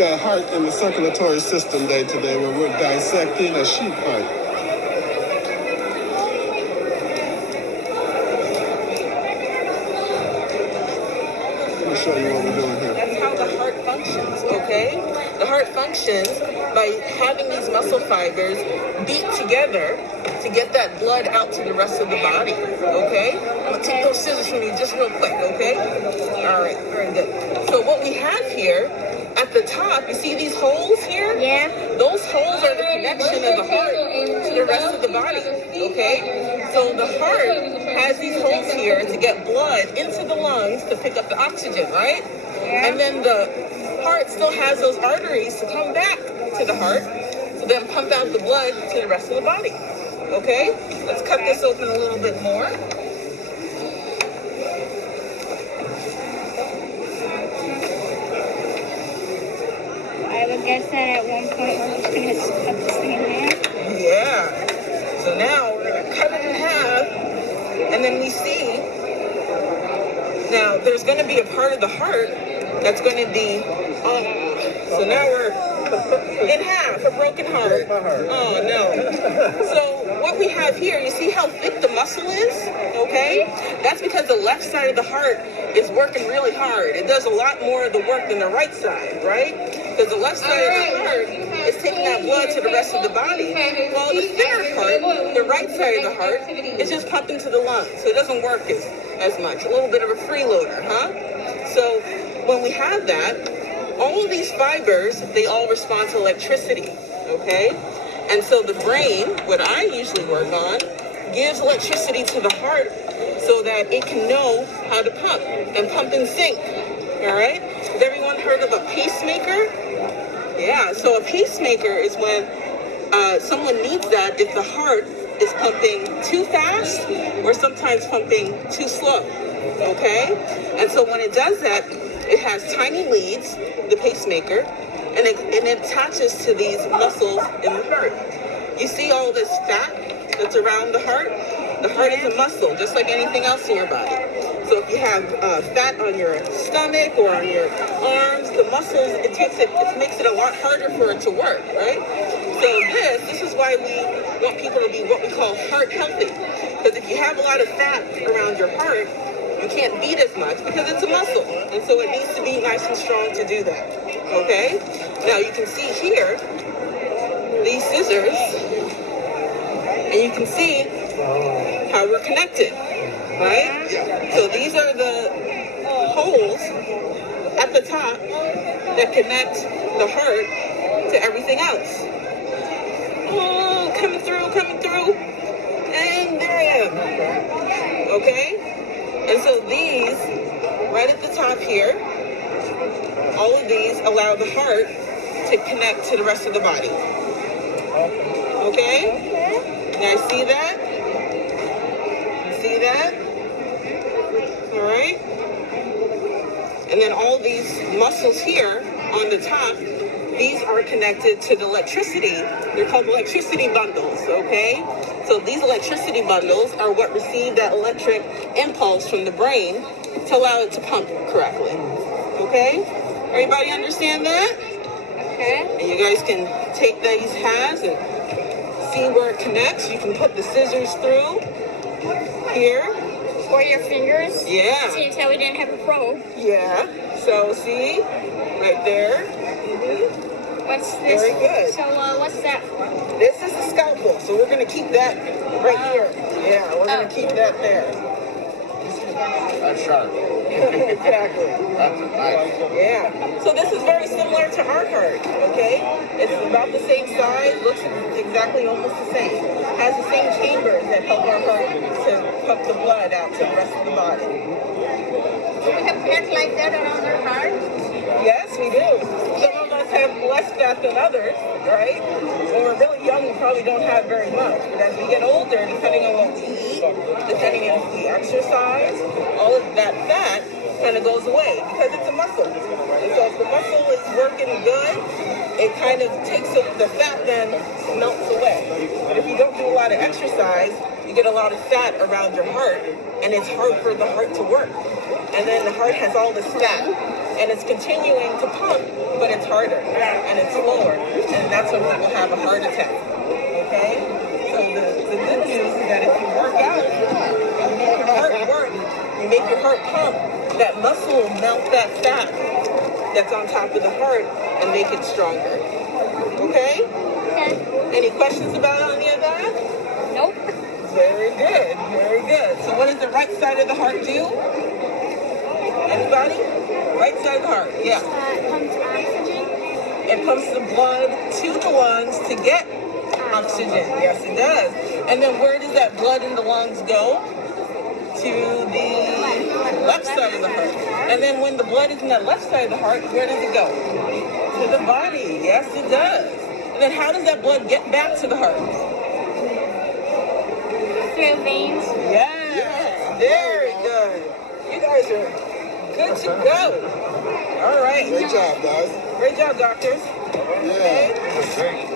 the heart and the circulatory system day today, where we're dissecting a sheep heart. Let me show you what we're doing here. That's how the heart functions, okay? The heart functions by having these muscle fibers beat together to get that blood out to the rest of the body, okay? I'm gonna take those scissors from you just real quick, okay? All right, very good. So what we have here at the top, you see these holes here? Yeah. Those holes are the connection of the heart to the rest of the body, okay? So the heart has these holes here to get blood into the lungs to pick up the oxygen, right? Yeah. And then the heart still has those arteries to come back to the heart to then pump out the blood to the rest of the body, okay? Let's cut this open a little bit more. I would guess that at one point we're just going to cut this thing in half. Yeah. So now we're going to cut it in half, and then we see, now there's going to be a part of the heart that's going to be, so now we're in half, a broken heart. Oh no. So what we have here, you see how thick the muscle is? Okay? That's because the left side of the heart is working really hard. It does a lot more of the work than the right side, right? Because the left side of the heart is taking that blood to the rest of the body, while the thinner part, the right side of the heart, is just pumping to the lungs. So it doesn't work as much. A little bit of a freeloader, huh? So when we have that, all of these fibers, they all respond to electricity, okay? And so the brain, what I usually work on, gives electricity to the heart so that it can know how to pump and pump in sync, all right? Has everyone heard of a pacemaker? Yeah, so a pacemaker is when someone needs that if the heart is pumping too fast or sometimes pumping too slow, okay? And so when it does that, it has tiny leads, the pacemaker, and it attaches to these muscles in the heart. You see all this fat that's around the heart? The heart is a muscle, just like anything else in your body. So if you have fat on your stomach or on your arms, the muscles, it makes it a lot harder for it to work, right? So this is why we want people to be what we call heart healthy. Because if you have a lot of fat around your heart, you can't beat as much because it's a muscle. And so it needs to be nice and strong to do that. Okay? Now you can see here, these scissors, and you can see how we're connected, right? So these are the holes at the top that connect the heart to everything else. Oh, coming through. And there I am. Okay? And so these, right at the top here, all of these allow the heart to connect to the rest of the body. Okay? Now see that? See that? All right? And then all these muscles here on the top, these are connected to the electricity. They're called electricity bundles, okay? So these electricity bundles are what receive that electric impulse from the brain to allow it to pump correctly, okay? Everybody understand that? Okay. And you guys can take these halves and see where it connects. You can put the scissors through here. Or your fingers. Yeah. See how we didn't have a probe. Yeah. So see, right there. Mm-hmm. What's this? Very good. So what's that for? This is the scalpel, so we're going to keep that right here. Yeah, we're going to keep that there. That's sharp. Exactly. That's nice. Yeah. So this is very similar to our heart, okay? It's about the same size, looks exactly almost the same. Has the same chambers that help our heart to pump the blood out to the rest of the body. Do we have fat like that around our heart? Yes, we do. Some of us have less fat than others, right? When we're really young, we probably don't have very much. But as we get older, depending on what we eat, depending on if we exercise, all of that fat kind of goes away because it's a muscle. And so if the muscle is working good, it kind of takes the fat then melts away. But if you don't do a lot of exercise, you get a lot of fat around your heart, and it's hard for the heart to work. And then the heart has all this fat. And it's continuing to pump, but it's harder and it's slower. And that's when people have a heart attack. Okay? So the good news is that if you work out, you make your heart work, you make your heart pump, that muscle will melt that fat that's on top of the heart and make it stronger. Okay? Okay. Any questions about any of that? Nope. Very good, very good. So what does the right side of the heart do? Anybody? Right side of the heart, yeah. Pumps oxygen. It pumps the blood to the lungs to get oxygen. Yes, it does. And then where does that blood in the lungs go? To the left side of the heart. And then when the blood is in that left side of the heart, where does it go? To the body. Yes, it does. And then how does that blood get back to the heart? Through veins. Yeah, very good. You guys are good to go. All right. Great job, guys. Great job, doctors. Yeah. Okay. It's a great